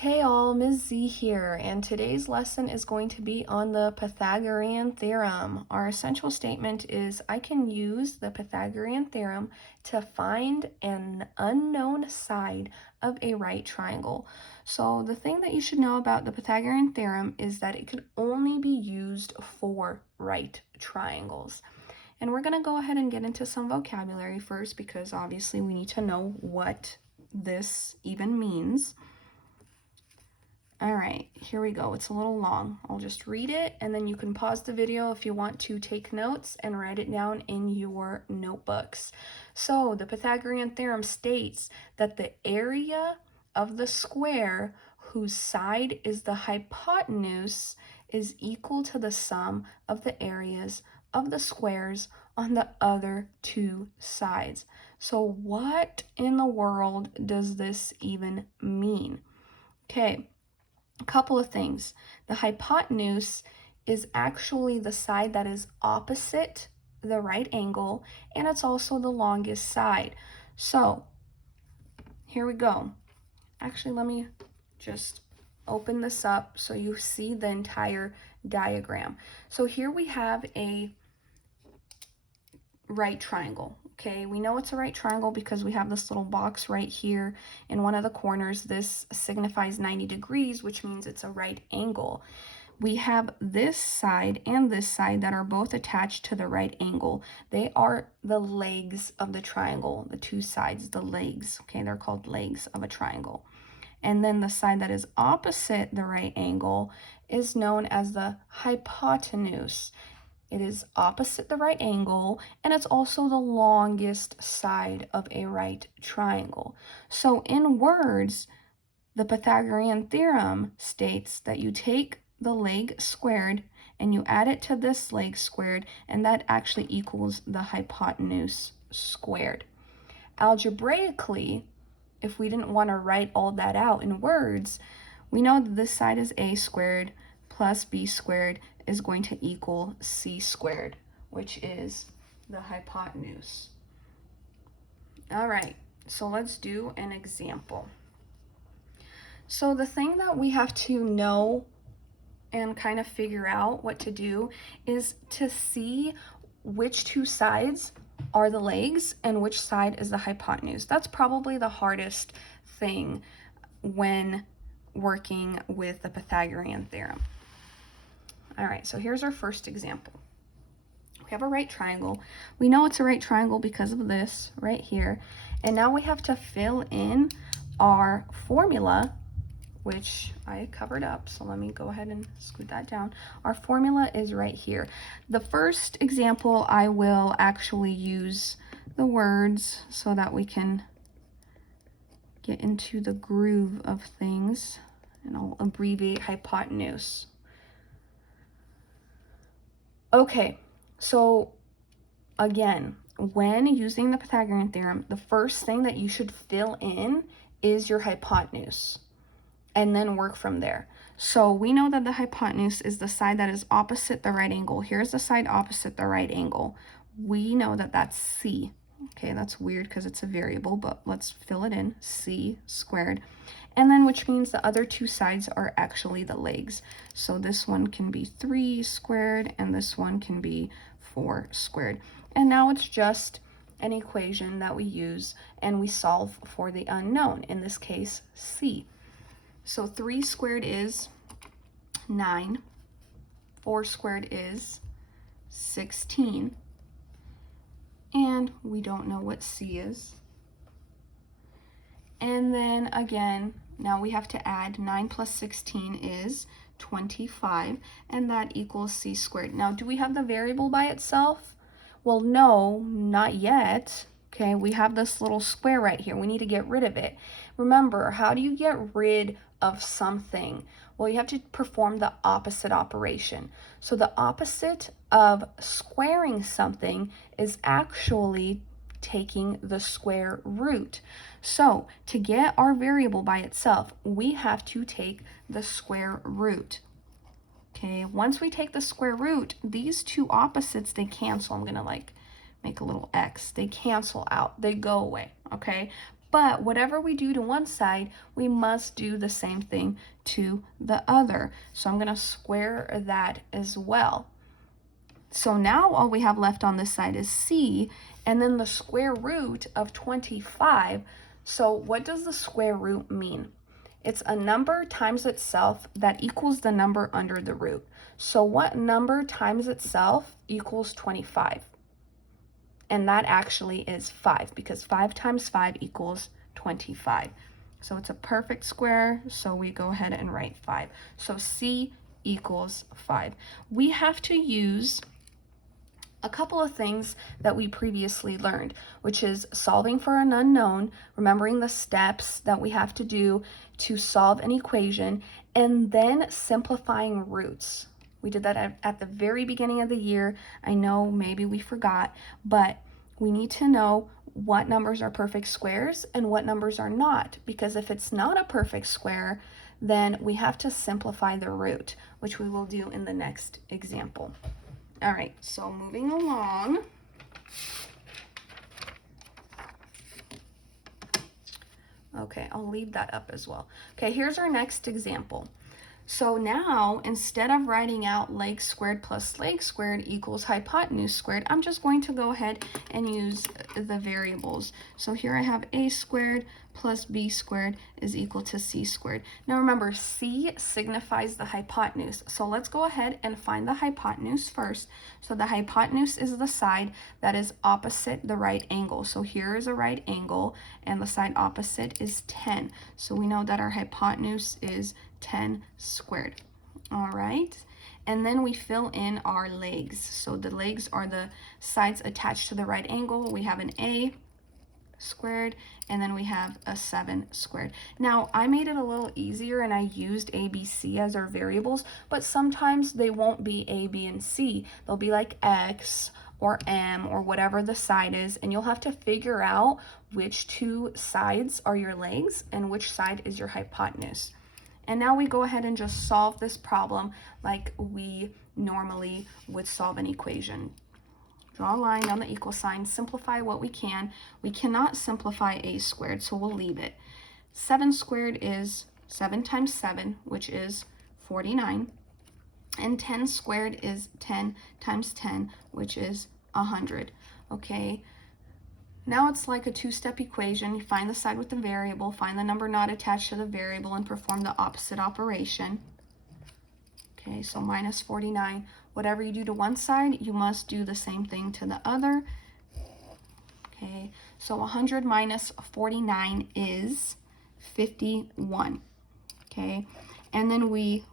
Hey all, Ms. Z here, and today's lesson is going to be on the Pythagorean Theorem. Our essential statement is I can use the Pythagorean Theorem to find an unknown side of a right triangle. So the thing that you should know about the Pythagorean Theorem is that it can only be used for right triangles. And we're going to go ahead and get into some vocabulary first because obviously we need to know what this even means. All right, here we go. It's a little long. I'll just read it and then you can pause the video if you want to take notes and write it down in your notebooks. So the Pythagorean theorem states that the area of the square whose side is the hypotenuse is equal to the sum of the areas of the squares on the other two sides. So what in the world does this even mean? Okay. A couple of things. The hypotenuse is actually the side that is opposite the right angle, and it's also the longest side. So here we go. Actually, let me just open this up so you see the entire diagram. So here we have a right triangle. Okay, we know it's a right triangle because we have this little box right here in one of the corners. This signifies 90 degrees, which means it's a right angle. We have this side and this side that are both attached to the right angle. They are the legs of the triangle, the two sides, the legs. Okay, they're called legs of a triangle. And then the side that is opposite the right angle is known as the hypotenuse. It is opposite the right angle, and it's also the longest side of a right triangle. So in words, the Pythagorean theorem states that you take the leg squared and you add it to this leg squared, and that actually equals the hypotenuse squared. Algebraically, if we didn't want to write all that out in words, we know that this side is a squared plus b squared is going to equal c squared, which is the hypotenuse. All right, so let's do an example. So the thing that we have to know and kind of figure out what to do is to see which two sides are the legs and which side is the hypotenuse. That's probably the hardest thing when working with the Pythagorean theorem. All right, so here's our first example. We have a right triangle. We know it's a right triangle because of this right here. And now we have to fill in our formula, which I covered up. So let me go ahead and scoot that down. Our formula is right here. The first example, I will actually use the words so that we can get into the groove of things. And I'll abbreviate hypotenuse. Okay, so again, when using the Pythagorean theorem, the first thing that you should fill in is your hypotenuse and then work from there. So we know that the hypotenuse is the side that is opposite the right angle. Here's the side opposite the right angle. We know that that's c. Okay, that's weird because it's a variable, but let's fill it in, c squared. And then which means the other two sides are actually the legs. So this one can be 3 squared and this one can be 4 squared. And now it's just an equation that we use and we solve for the unknown, in this case, c. So 3 squared is 9, 4 squared is 16, and we don't know what c is. And then again, now we have to add 9 plus 16 is 25, and that equals c squared. Now, do we have the variable by itself? Well, no, not yet. Okay, we have this little square right here. We need to get rid of it. Remember, how do you get rid of something? Well, you have to perform the opposite operation. So the opposite of squaring something is actually taking the square root. So to get our variable by itself, we have to take the square root. Okay, once we take the square root, these two opposites, they cancel. I'm gonna like make a little X. They cancel out, they go away, okay? But whatever we do to one side, we must do the same thing to the other. So I'm going to square that as well. So now all we have left on this side is c, and then the square root of 25. So what does the square root mean? It's a number times itself that equals the number under the root. So what number times itself equals 25? And that actually is 5, because 5 times 5 equals 25. So it's a perfect square, so we go ahead and write 5. So c equals 5. We have to use a couple of things that we previously learned, which is solving for an unknown, remembering the steps that we have to do to solve an equation, and then simplifying roots. We did that at the very beginning of the year. I know maybe we forgot, but we need to know what numbers are perfect squares and what numbers are not, because if it's not a perfect square, then we have to simplify the root, which we will do in the next example. All right, so moving along. Okay, I'll leave that up as well. Okay, here's our next example. So now, instead of writing out leg squared plus leg squared equals hypotenuse squared, I'm just going to go ahead and use the variables. So here I have a squared plus b squared is equal to c squared. Now remember, c signifies the hypotenuse. So let's go ahead and find the hypotenuse first. So the hypotenuse is the side that is opposite the right angle. So here is a right angle, and the side opposite is 10. So we know that our hypotenuse is 10 squared. All right, and then we fill in our legs. So the legs are the sides attached to the right angle. We have an a squared, and then we have a 7 squared. Now I made it a little easier and I used a, b, c as our variables, but sometimes they won't be a, b, and c. They'll be like x or m or whatever the side is, and you'll have to figure out which two sides are your legs and which side is your hypotenuse. And now we go ahead and just solve this problem like we normally would solve an equation. Draw a line on the equal sign, simplify what we can. We cannot simplify a squared, so we'll leave it. 7 squared is 7 times 7, which is 49. And 10 squared is 10 times 10, which is 100. Okay. Now it's like a two-step equation. You find the side with the variable, find the number not attached to the variable, and perform the opposite operation. Okay, so minus 49. Whatever you do to one side, you must do the same thing to the other. Okay, so 100 minus 49 is 51. Okay, and then we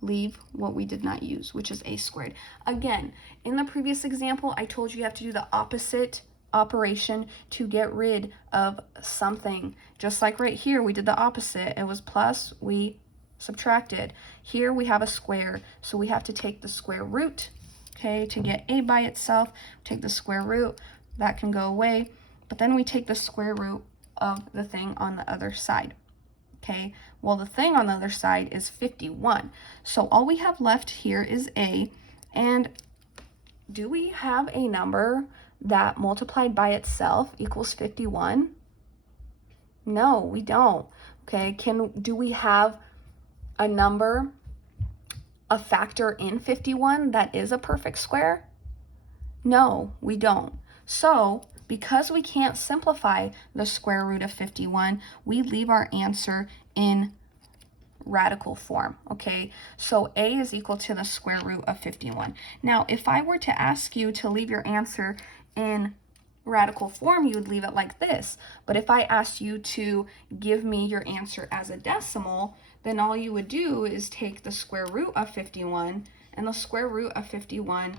leave what we did not use, which is a squared. Again, in the previous example, I told you have to do the opposite operation to get rid of something. Just like right here, we did the opposite. It was plus, we subtracted. Here we have a square, so we have to take the square root. Okay, to get a by itself, take the square root. That can go away, but then we take the square root of the thing on the other side. Okay, well, the thing on the other side is 51. So all we have left here is a, and do we have a number that multiplied by itself equals 51? No, we don't. Okay, do we have a number, a factor in 51 that is a perfect square? No, we don't. So because we can't simplify the square root of 51, we leave our answer in radical form. Okay, so a is equal to the square root of 51. Now, if I were to ask you to leave your answer in radical form, you would leave it like this. But if I asked you to give me your answer as a decimal, then all you would do is take the square root of 51, and the square root of 51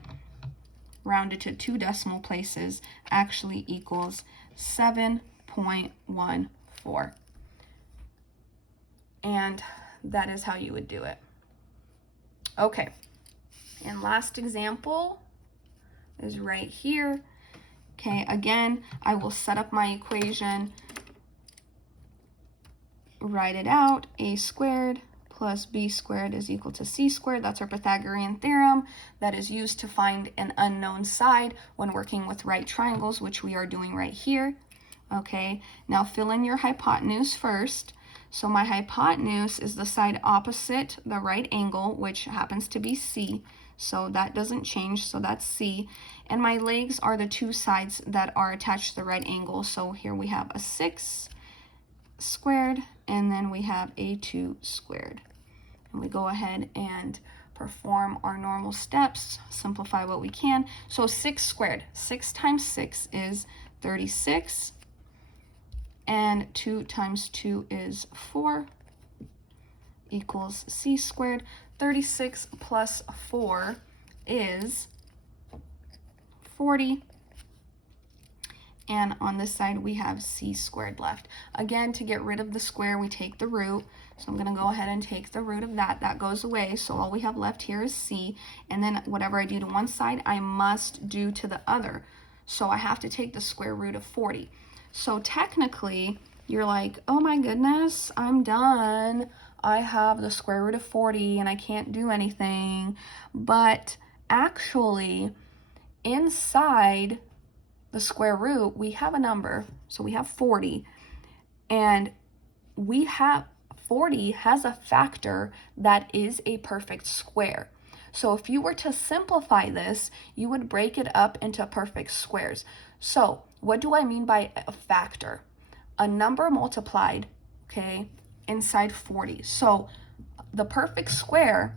rounded to 2 decimal places actually equals 7.14. And that is how you would do it. Okay, and last example is right here. Okay, again, I will set up my equation, write it out. A squared plus b squared is equal to c squared. That's our Pythagorean theorem that is used to find an unknown side when working with right triangles, which we are doing right here. Okay, now fill in your hypotenuse first. So my hypotenuse is the side opposite the right angle, which happens to be C. So that doesn't change, so that's C. And my legs are the two sides that are attached to the right angle. So here we have a 6 squared, and then we have a 2 squared. And we go ahead and perform our normal steps, simplify what we can. So 6 squared, 6 times 6 is 36. And 2 times 2 is 4 equals C squared. 36 plus 4 is 40. And on this side, we have C squared left. Again, to get rid of the square, we take the root. So I'm going to go ahead and take the root of that. That goes away. So all we have left here is C. And then whatever I do to one side, I must do to the other. So I have to take the square root of 40. So technically, you're like, oh my goodness, I'm done. I have the square root of 40 and I can't do anything. But actually, inside the square root, we have a number. So we have 40. And we have 40 has a factor that is a perfect square. So if you were to simplify this, you would break it up into perfect squares. So what do I mean by a factor? A number multiplied, okay, inside 40. So the perfect square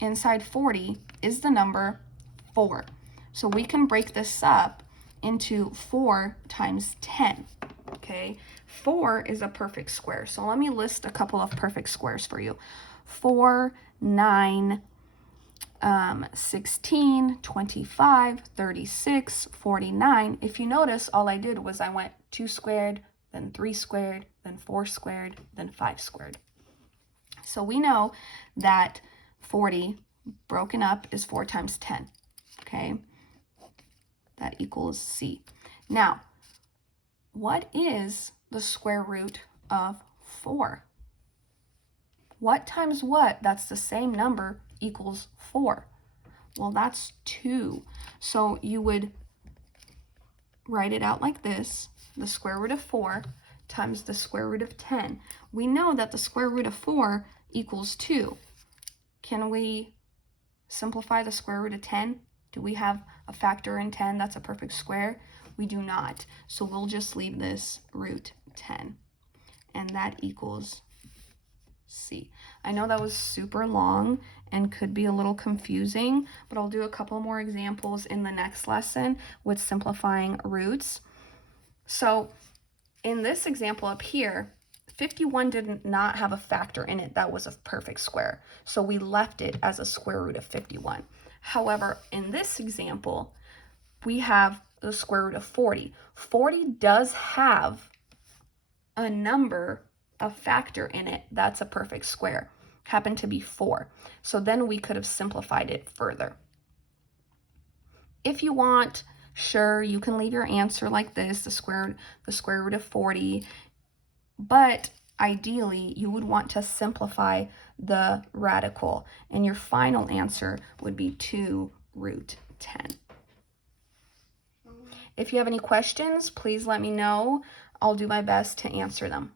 inside 40 is the number 4. So we can break this up into 4 times 10, okay? 4 is a perfect square. So let me list a couple of perfect squares for you. 4, 9, 16, 25, 36, 49. If you notice, all I did was I went 2 squared, then 3 squared, then 4 squared, then 5 squared. So we know that 40 broken up is 4 times 10, okay? That equals C. Now, what is the square root of 4? What times what that's the same number equals 4? Well, that's 2. So you would write it out like this: the square root of 4 times the square root of 10. We know that the square root of 4 equals 2. Can we simplify the square root of 10? Do we have a factor in 10 that's a perfect square? We do not. So we'll just leave this root 10. And that equals C. I know that was super long and could be a little confusing, but I'll do a couple more examples in the next lesson with simplifying roots. So in this example up here, 51 did not have a factor in it that was a perfect square. So we left it as a square root of 51. However, in this example, we have the square root of 40. 40 does have a number, a factor in it that's a perfect square. Happened to be 4. So then we could have simplified it further. If you want, sure, you can leave your answer like this, the square root of 40. But ideally, you would want to simplify the radical, and your final answer would be 2 root 10. If you have any questions, please let me know. I'll do my best to answer them.